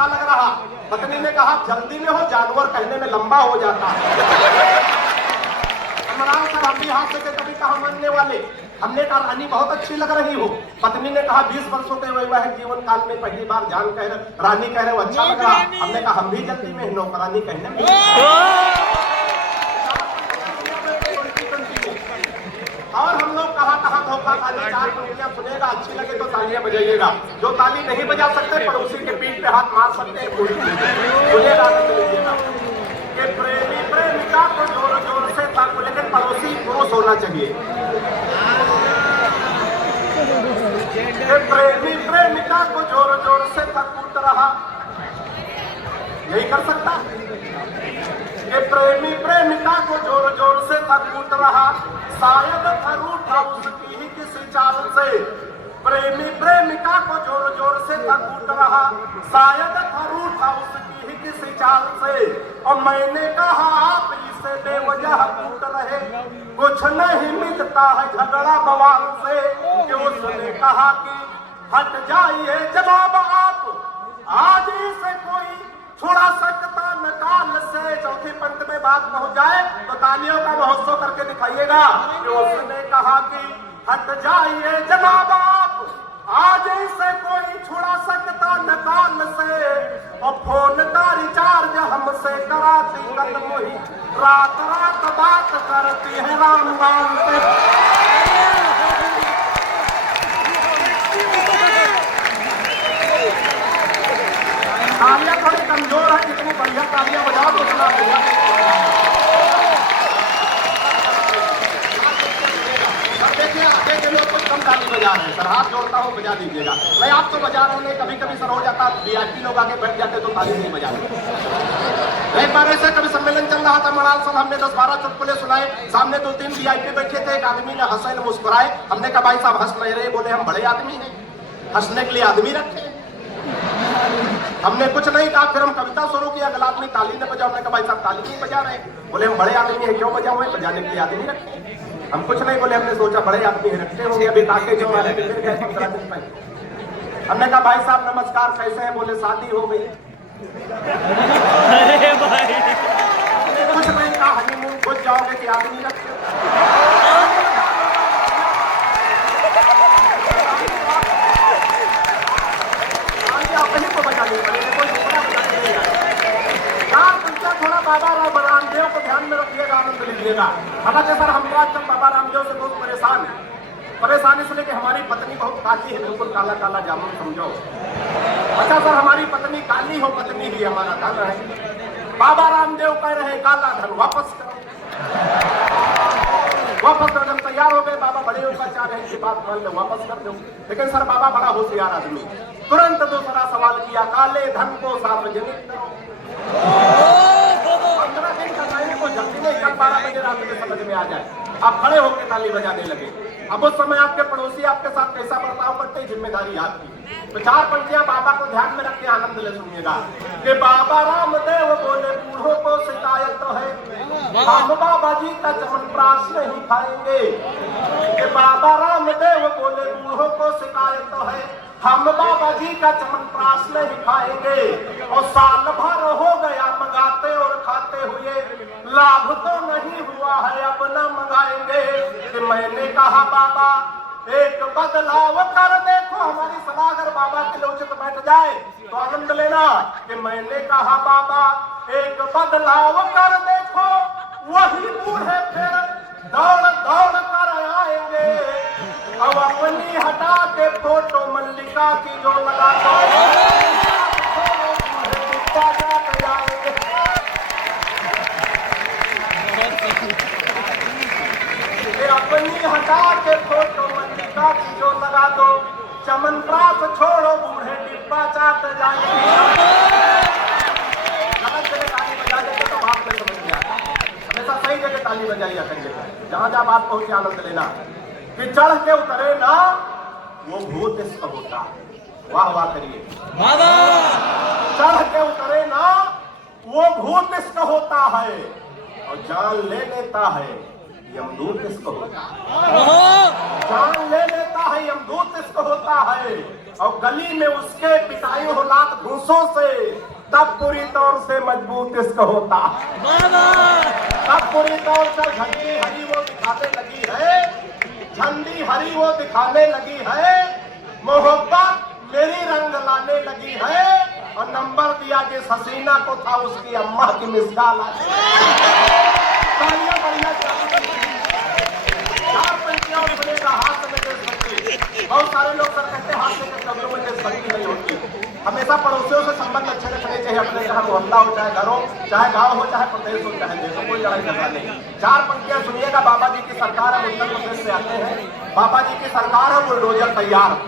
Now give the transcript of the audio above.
अच्छा लग रहा। पत्नी ने कहा जल्दी में हो, जानवर कहने में लंबा हो जाता है। इमरान सर हम भी हाथ से कभी कहा मानने वाले। हमने कहा रानी बहुत अच्छी लग रही हो। पत्नी ने कहा 20 वर्षों के वैवाहिक जीवन काल में पहली बार जान कह रहे रानी कह रहे हो अच्छा लग रहा। हमने कहा हम भी जल्दी में नौकरानी कहने में। और हम लोग कहाँ धोखा खाली 4 पंक्तियां सुनेगा, अच्छी लगे तो तालियां बजाइएगा। जो ताली नहीं बजा सकते पड़ोसी के पीठ पे हाथ मार सकते हैं, सुनेगा तो लीजिएगा। कि प्रेमी प्रेमिका को जोर जोर से ताको, लेकिन पड़ोसी पुरुष होना चाहिए। प्रेमी प्रेमिका को जोर जोर से थकूट रहा, यही कर सकता। कि प्रेमी प्रेमिका को जोर जोर से थकूट रहा, शायद थरूठा उसकी ही किसी चाल से। प्रेमी प्रेमिका को जोर जोर से थकूट रहा, शायद थरूठा उसकी ही किसी चाल से। और मैंने कहा आप इसे बेवजह कूट रहे, कुछ नहीं मिलता है झगड़ा बवाल से। कि उसने कहा कि हट जाइए जनाब आप, आज इसे कोई छुड़ा सकता न काल से। चौथी पंक्ति में बात पहुंच जाए तो तालियों का महोत्सव करके दिखाइएगा। कि उसने कहा कि हट जाइए जनाब आप, आज इसे कोई छुड़ा सकता न काल से। और फोन का रिचार्ज हमसे कराती कल मुही, रात रात बात करती है राम नाम से। तालियां थोड़ी कमजोर है, जितनी बढ़िया तालियां बजाओ तो उतना बढ़िया। देखिए आगे के लोग कुछ कम ताली बजा रहे हैं, सर हाथ जोड़ता हूँ बजा दीजिएगा। मैं आप तो बजा रहे हैं, कभी कभी सर हो जाता वीआईपी लोग आगे बैठ जाते तो ताली नहीं बजा रहे। एक बार ऐसे कभी सम्मेलन चल रहा था मणाल साहब, हमने 10-12 चुटकुले सुनाए। सामने 2-3 वीआईपी बैठे थे, एक आदमी ने हंसे न मुस्कुराए। हमने कहा भाई साहब हंस नहीं रहे, बोले हम बड़े आदमी हैं, हंसने के लिए आदमी रखे। हमने कुछ नहीं कहा, फिर हम कविता शुरू किया। अगला आदमी ताली ने बजा, हमने कहा भाई साहब ताली नहीं बजा रहे। बोले हम बड़े आदमी हैं, क्यों बजा हुए, बजाने के लिए आदमी रखे। हम कुछ नहीं बोले, हमने सोचा बड़े आदमी रखते होंगे, अभी ताके जो है फिर गए 15 दिन पहले। हमने कहा भाई साहब नमस्कार कैसे हैं, बोले शादी हो गई। अरे भाई कुछ नहीं कहा, हनीमून बुझ जाओगे कि आदमी रखते। थोड़ा बाबा रामदेव को ध्यान में रखिएगा, आनंद लीजिएगा। हालांकि सर हम आज तक बाबा रामदेव से बहुत परेशान इसलिए कि हमारी पत्नी बहुत काली है, बिल्कुल काला काला जामुन समझो। अच्छा सर हमारी पत्नी काली हो, पत्नी भी हमारा काला है। बाबा रामदेव कह रहे काला धन वापस करो, वापस कर। जब तैयार हो गए बाबा बड़े होकर चाह रहे हैं बात मान लो वापस कर दो। लेकिन सर बाबा बड़ा होशियार आदमी, तुरंत दूसरा सवाल किया, काले धन को सार्वजनिक करो। 15 दिन का टाइम को जल्दी नहीं कर, 12 बजे रात में समझ में आ जाए। आप खड़े होकर ताली बजाने लगे। अब उस समय आपके पड़ोसी आपके साथ कैसा बर्ताव करते, जिम्मेदारी आपकी। तो 4 पंक्तियां बाबा को ध्यान में रख के आनंद ले सुनिएगा। कि बाबा रामदेव बोले बूढ़ों को शिकायत तो है, हम बाबा जी का चमनप्राश नहीं खाएंगे। कि बाबा रामदेव बोले बूढ़ों को शिकायत तो है, हम बाबा जी का चमनप्राश नहीं खाएंगे। और साल भर हो गया मंगाते और खाते हुए, लाभ तो नहीं हुआ है अब न मंगाएंगे। कि मैंने कहा बाबा एक बदलाव कर देखो, हमारी सलाह अगर बाबा के लिए उचित बैठ जाए तो आनंद लेना। कि मैंने कहा बाबा एक बदलाव कर देखो, वही बूढ़े फिर दौड़ दौड़ कर आएंगे। अब अपनी हटा के फोटो मल्लिका की जो लगा दो, अपनी हटा के फोटो मल्लिका की जो लगा दो, चमनप्राश छोड़ो बूढ़े डिब्बा चाट जाएंगे। गलत जगह ताली बजा देते तो बात में समझ में आता, हमेशा सही जगह ताली बजाइया करिए, जहां जहां बात पहुंचे आनंद लेना। कि चढ़ के उतरे ना वो भूत इसका होता, वाह वाह करिए। चढ़ के उतरे ना वो भूत इसका होता है, और जान ले लेता है यमदूत इसको होता है। जान ले लेता है यमदूत इसको होता होता है और गली में उसके पिटाई हो लात घूसों से, तब पूरी तौर से मजबूत इश्क होता है। तब पूरी तौर से झंडी हरी वो दिखाने लगी है, झंडी हरी वो दिखाने लगी है, मोहब्बत मेरी रंग लाने लगी है। और नंबर दिया जिस हसीना को था उसकी अम्मा की मिसाल आई। चार पंक्तियां सुनेगा हाथ में देशभक्ति। बहुत सारे लोग सर कहते हैं हाथ से कब्रों में देशभक्ति नहीं होती। हमेशा पड़ोसियों से संबंध अच्छे रखने चाहिए, अपने चाहे मोहल्ला हो, चाहे घर हो, चाहे गांव हो, चाहे प्रदेश हो, चाहे देश हो, कोई लड़ाई झगड़ा नहीं। चार पंक्तियां सुनिएगा। बाबा जी की सरकार है, उत्तर प्रदेश से आते हैं। बाबा जी की सरकार है, बुलडोजर तैयार।